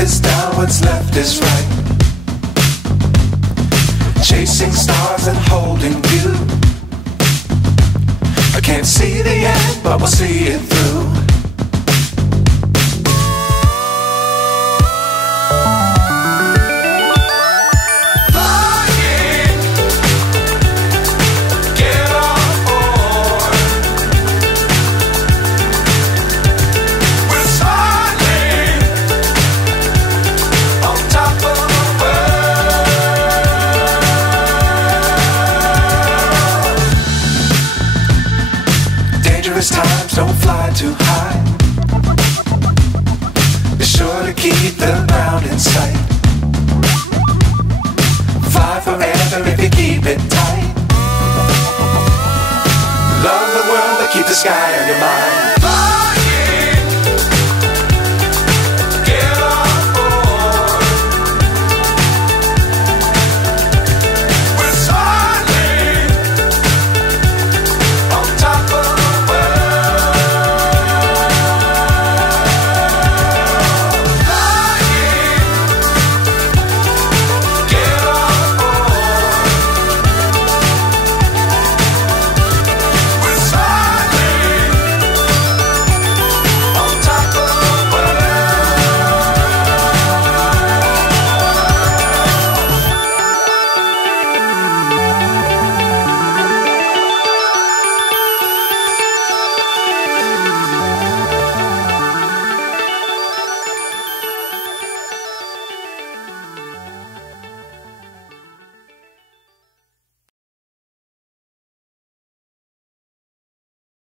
is down, what's left is right. Chasing stars and holding you. I can't see the end, but we'll see it through. Times don't fly too high. Be sure to keep the ground in sight. Fly forever if you keep it tight. Love the world but keep the sky on your mind.